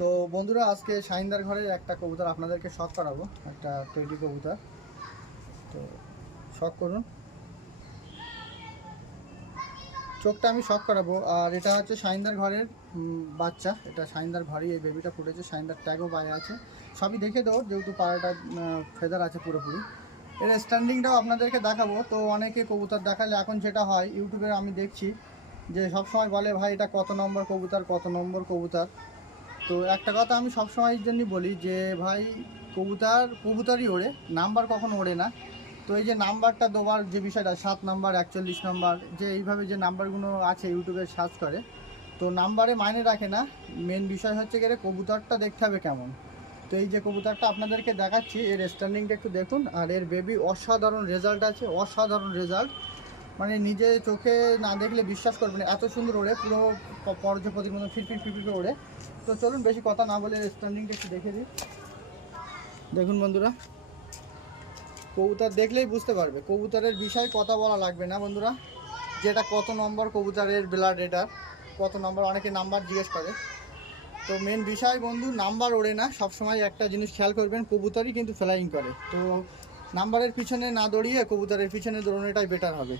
তো বন্ধুরা, আজকে শাহিনদার ঘরের একটা কবুতর আপনাদেরকে শখ করাবো, একটা তৈরি কবুতর। তো শখ করুন, চোখটা আমি শখ করাবো। আর এটা হচ্ছে শাহিনদার ঘরের বাচ্চা, এটা শাহিনদার ঘরেই এই বেবিটা ফুটেছে। শাহিনদার ট্যাগও পায়ে আছে, সবই দেখে দেবো, যেহেতু পায়েটা ফেদার আছে পুরোপুরি। এর স্ট্যান্ডিংটাও আপনাদেরকে দেখাবো। তো অনেকে কবুতর দেখালে এখন যেটা হয়, ইউটিউবে আমি দেখছি যে সব সময় বলে ভাই এটা কত নম্বর কবুতর, কত নম্বর কবুতর। তো একটা কথা আমি সবসময়ের জন্যই বলি যে ভাই, কবুতরই ওড়ে, নাম্বার কখনো ওড়ে না। তো এই যে নাম্বারটা দেওয়ার যে বিষয়টা, 7 নাম্বার, 41 নাম্বার, যে এইভাবে যে নাম্বারগুলো আছে ইউটিউবে সার্চ করে, তো নাম্বারে মাইনে রাখে না। মেন বিষয় হচ্ছে গেলে কবুতরটা দেখতে হবে কেমন। তো এই যে কবুতরটা আপনাদেরকে দেখাচ্ছি, এর স্ট্যান্ডিংটা একটু দেখুন। আর এর বেবি অসাধারণ রেজাল্ট আছে, অসাধারণ রেজাল্ট, মানে নিজে চোখে না দেখলে বিশ্বাস করবেন, এত সুন্দর ওড়ে, পুরো প্রজাপতির মতো ফিরফির ফিরফির ওড়ে। তো চলুন বেশি কথা না বলে স্ট্যান্ডিংটা একটু দেখে দিই। দেখুন বন্ধুরা, কবুতর দেখলেই বুঝতে পারবে, কবুতরের বিষয় কথা বলা লাগবে না বন্ধুরা, যেটা কত নম্বর কবুতরের ব্লাড, এটা কত নম্বর, অনেকে নাম্বার জিজ্ঞেস করে। তো মেন বিষয় বন্ধু, নাম্বার ওড়ে না। সবসময় একটা জিনিস খেয়াল করবেন, কবুতরই কিন্তু ফ্লাইং করে। তো নাম্বারের পিছনে না দৌড়িয়ে কবুতরের পিছনে দৌড়ানোটাই বেটার হবে।